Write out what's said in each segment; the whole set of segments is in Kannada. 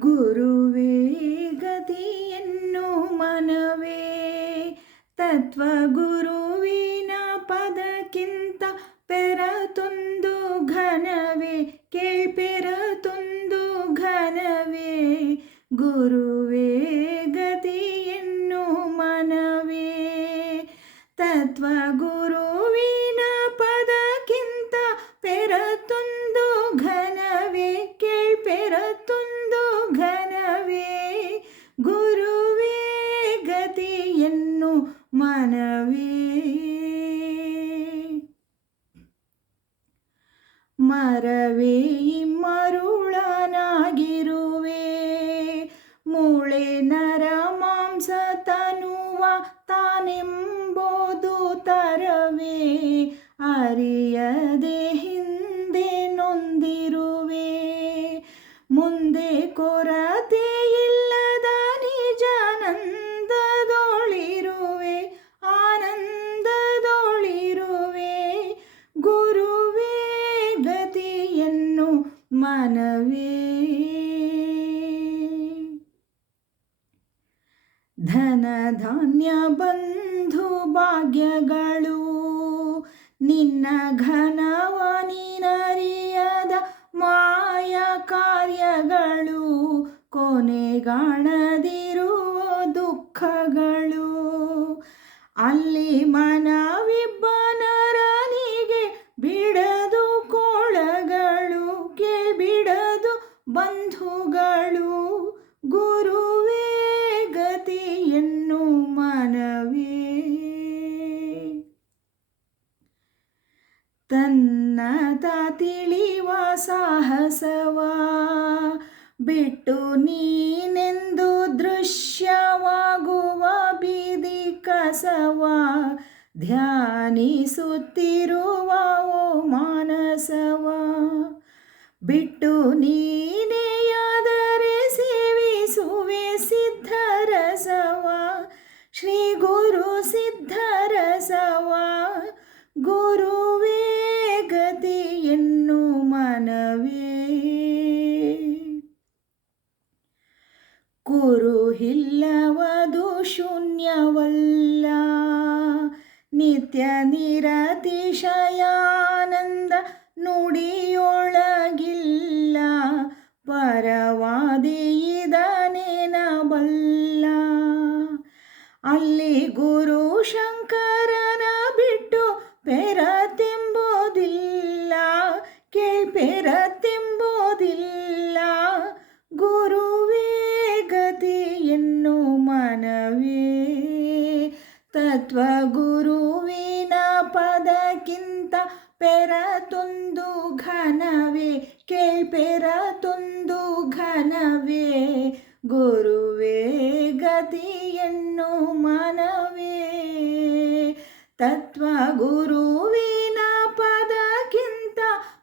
ಗುರುವೇ ಗತಿಯನ್ನು ಮನವೇ ತತ್ವ ಗುರುವಿನ ಪದಕ್ಕಿಂತ ಪೆರತೊಂದು ಘನವೇ, ಕೇಳ್ಪೆರತೊಂದು ಘನವೇ ಗುರುವೇ ಗತಿಯನ್ನು ಮನವೇ ತತ್ವ ಗುರುವಿನ ಮನವೇ. ಮರವೇ ಮರುಳನಾಗಿರುವೆ. ಮೂಳೆ ನರ ಮಾಂಸ ತನುವ ತಾನೆಂಬುದು ತರವೇ. ಅರಿಯದೆ ಹಿಂದೆ ನೊಂದಿರುವೆ. ಮುಂದೆ ಕೊರತೆ ಮನವೇ? ಧನ ಧಾನ್ಯ ಬಂಧು ಭಾಗ್ಯಗಳು ನಿನ್ನ ಘನವನಿನರಿಯದ ಮಾಯ ಕಾರ್ಯಗಳು ಕೊನೆಗಾಣದಿರುವ ದುಃಖಗಳು. ಅಲ್ಲಿ ಮನವಿಬ್ಬನರನಿಗೆ ಬಂಧುಗಳು ಗುರುವೇ ಗತಿಯನ್ನು ಮನವೇ. ತನ್ನ ತಿಳಿವ ಸಾಹಸವ ಬಿಟ್ಟು ನೀನೆಂದು ದೃಶ್ಯವಾಗುವ ಬೀದಿ ಕಸವ ಧ್ಯಾನಿಸುತ್ತಿರುವ ಓ ಮಾನಸವ. ಬಿಟ್ಟು ನೀನೆಯಾದರೆ ಸೇವಿಸುವೆ ಸಿದ್ಧರಸವ. ಶ್ರೀ ಗುರು ಸಿದ್ಧರಸವ. ಗುರುವೇ ಗತಿಯನ್ನು ಮನವೇ. ಕುರುಹಿಲ್ಲವದು ಶೂನ್ಯವಲ್ಲ. ನಿತ್ಯ ನಿರತಿಶಯಾನಂದ ನುಡಿಯೊಳಗಿಲ್ಲ ಪರವಾದಿ ಇದನೇನಬಲ್ಲ ಅಲ್ಲಿ ಗುರು ಶಂಕರನ ಬಿಟ್ಟು ಪೆರತೆಂಬುದಿಲ್ಲ ಕೇಳ್ಪೆರತೆಂಬುದಿಲ್ಲ ಗುರುವೇ ಗತಿಯನ್ನು ಮನವೇ. ತತ್ವ ಗುರುವಿನ ಪದಕ್ಕಿಂತ ಪೆರತೊಂದು ಘನವೇ. ಕೇಳ್ಪೆರ ಗುರುವೇ ಗತಿಯನ್ನು ಮನವೇ. ತತ್ವ ಗುರುವಿನ ಪದಕ್ಕಿಂತ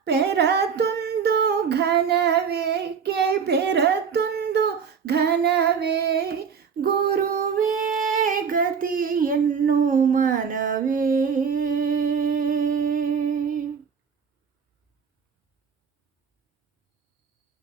ಪೆರತುಂದು ಘನವೇ. ಕೇ ಪೆರತುಂದು ಘನವೇ. ಗುರುವೇ ಗತಿಯನ್ನು ಮನವೇ.